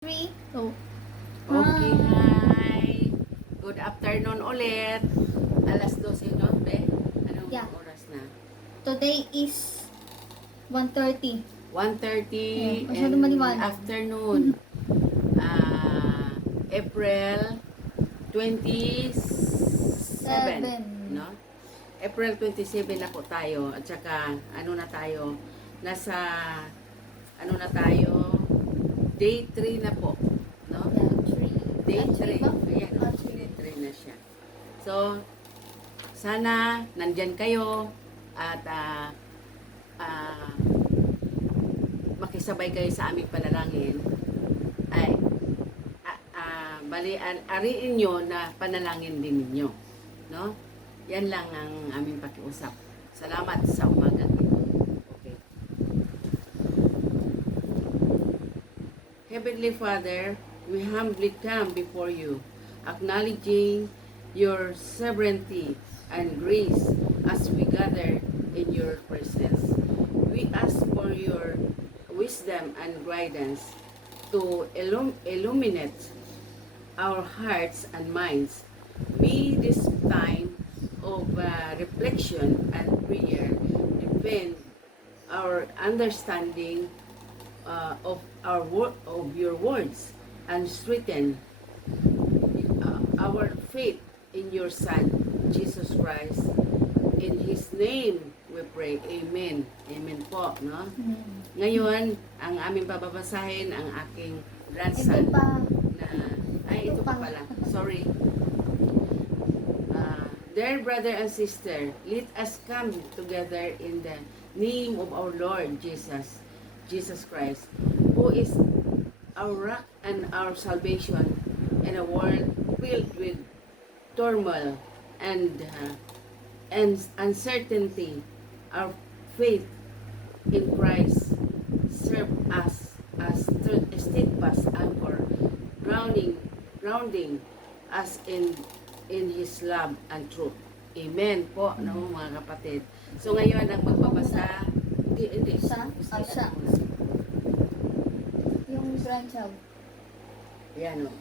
Three, two. Okay, hi. Good afternoon ulit. Alas 12, no, be? Anong Yeah. oras na? Today is 1:30. 1:30 Ayan, masyado in maliwanag. afternoon. April 27, Seven. no? April 27 na po tayo. At saka, ano na tayo? Nasa, ano na tayo? Day 3 na po. No? Yeah, three. Day Three 3. ba? Ayan, Three. day 3 na siya. So, sana nandyan kayo at makisabay kayo sa aming panalangin. Ay, ariin nyo na panalangin din ninyo. No? Yan lang ang aming pakiusap. Salamat sa umaga ito. Okay. Heavenly Father, we humbly come before you, acknowledging your sovereignty and grace as we gather in your presence. We ask for your wisdom and guidance to illuminate our hearts and minds. May this time of reflection and prayer defend our understanding of your words and strengthen our faith in your Son, Jesus Christ. In His name we pray. Amen. Amen po, no? Ngayon, ang aming bababasahin ang aking Ito grandson pa. na, ay, ito pa pala. Sorry. Dear brother and sister, let us come together in the name of our Lord Jesus Christ, who is our rock and our salvation in a world filled with turmoil and uncertainty. Our faith in Christ serve us as steadfast anchor, grounding us in His love and truth. Amen po, no, mga kapatid. So ngayon ang magbabasa, hindi. Siya? Siya. Yung grandchild. Yan, no.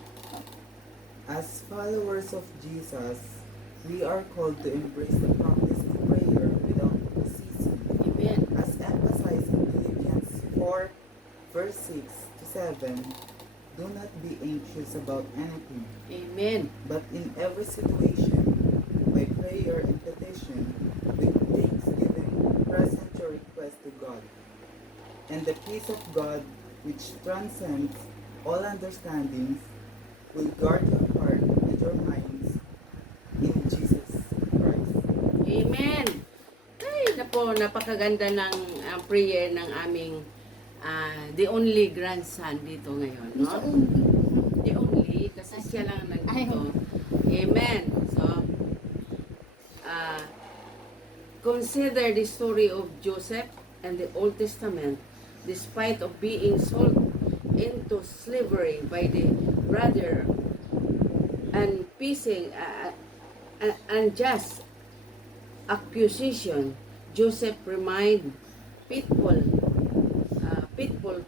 As followers of Jesus, we are called to embrace the practice of prayer without ceasing. Amen. As emphasized in Philippians 4, verse 6 to 7, do not be anxious about anything, Amen. but in every situation, by prayer and petition, with thanksgiving, present your request to God. And the peace of God, which transcends all understandings, will guard your heart and your minds in Jesus Christ. Amen. Ay, napo, napakaganda ng prayer ng aming the only grandson dito ngayon, Yung no? sa umbi. The only, kasi siya lang nandito. Amen. So, consider the story of Joseph and the Old Testament. Despite of being sold into slavery by the brother and facing unjust accusation, Joseph remained faithful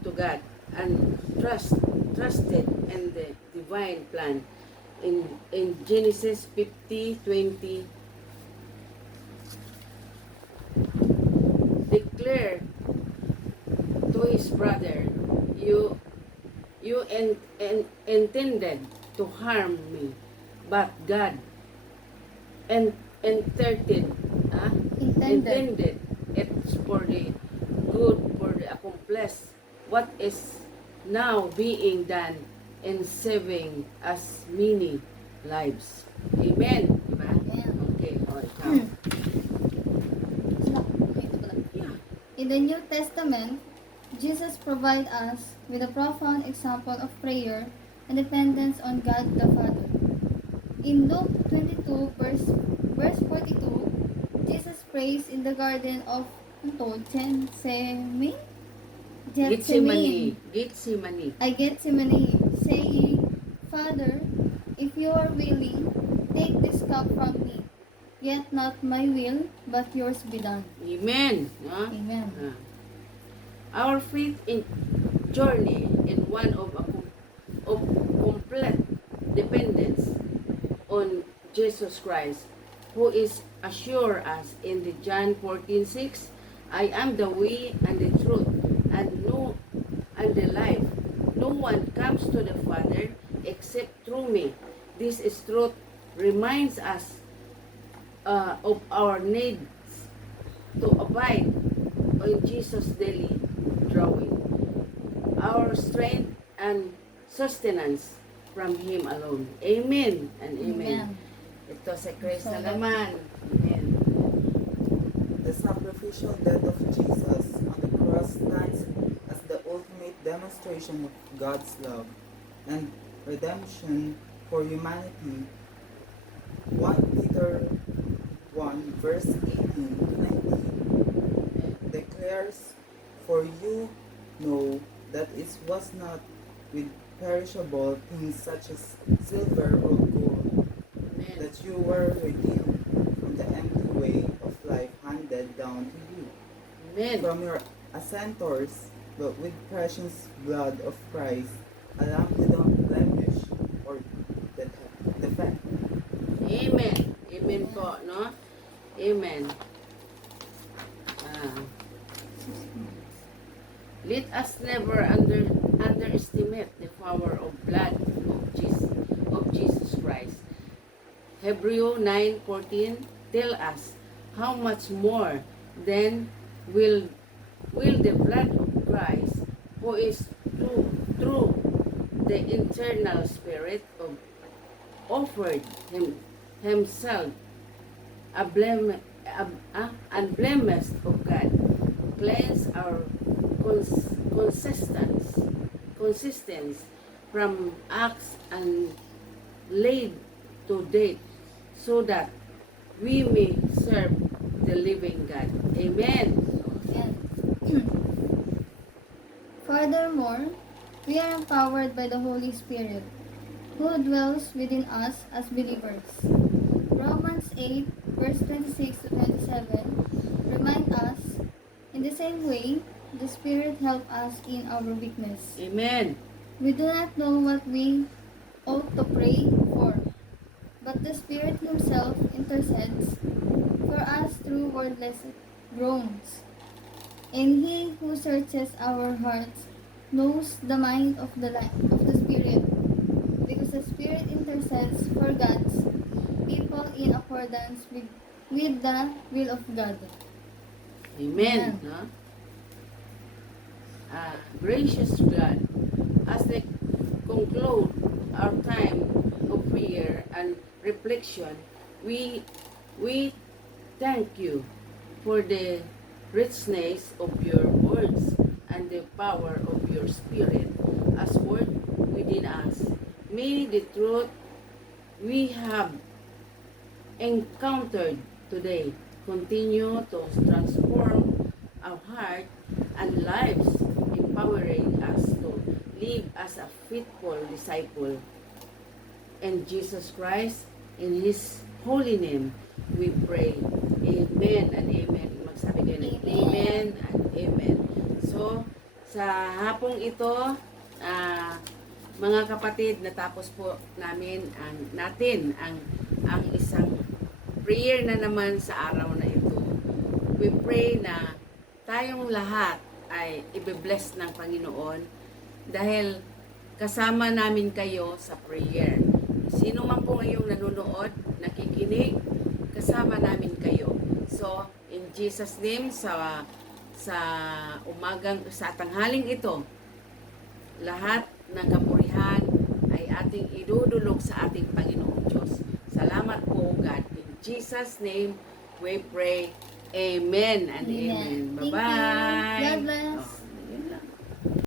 to God and trusted in the divine plan. In Genesis 50:20, declare to his brother, you intended to harm me, but God intended it for the good, for the accomplish what is now being done in saving as many lives. Amen. Diba? Amen. Okay, o ikaw. Ito pala. Yeah. In the New Testament, Jesus provides us with a profound example of prayer and dependence on God the Father. In Luke 22, verse 42, Jesus prays in the Garden of Gethsemane, Gethsemane. saying, Father, if you are willing, take this cup from me. Yet not my will, but yours be done. Amen. No? Amen. Our faith in journey in one of dependence on Jesus Christ, who is assure us in the John 14:6, I am the way and the truth and the life. No one comes to the Father except through me. This is truth reminds us of our needs to abide on Jesus' daily drawing, our strength and sustenance from Him alone. Amen and amen. Ito sa Kristo naman. Amen. The sacrificial death of Jesus on the cross stands as the ultimate demonstration of God's love and redemption for humanity. 1 Peter 1 verse 18 to 19 declares, For you know that it was not with perishable things such as silver or gold Amen. that you were redeemed from the empty way of life handed down to you Amen. from your ancestors, but with precious blood of Christ, a lamb without blemish or defect. Amen. Amen po, no? Amen. Ah. Let us never underestimate the power of blood of Jesus Christ. Hebrew 9:14 tell us how much more then will the blood of Christ, who is through the internal spirit of offered himself unblemished of God, cleanse our consistence from acts and laid to date, so that we may serve the living God. Amen. Furthermore, we are empowered by the Holy Spirit, who dwells within us as believers. Romans 8, verse 26 to 27 remind us, in the same way, the Spirit helps us in our weakness. Amen. We do not know what we ought to pray for, but the Spirit Himself intercedes for us through wordless groans. And He who searches our hearts knows the mind of the Spirit, because the Spirit intercedes for God's people in accordance with the will of God. Amen. No? Gracious God, as we conclude our time of prayer and reflection, we thank you for the richness of your words and the power of your Spirit as word within us. May the truth we have encountered today continue to transform our heart and lives, empowering us to live as a faithful disciple. And Jesus Christ, in His holy name, we pray. Amen and amen. Magsabi kayo ng amen and amen. So, sa hapong ito, mga kapatid, natapos po natin ang isang prayer na naman sa araw na ito. We pray na tayong lahat ay ibe-bless ng Panginoon dahil kasama namin kayo sa prayer. Sino man po ngayong nanonood, nakikinig, kasama namin kayo. So, in Jesus' name, sa tanghaling ito, lahat ng kapurihan ay ating idudulog sa ating Panginoong Diyos. Salamat po, God. In Jesus' name, we pray. Amen and amen. Thank you. Bye-bye. God bless. Oh.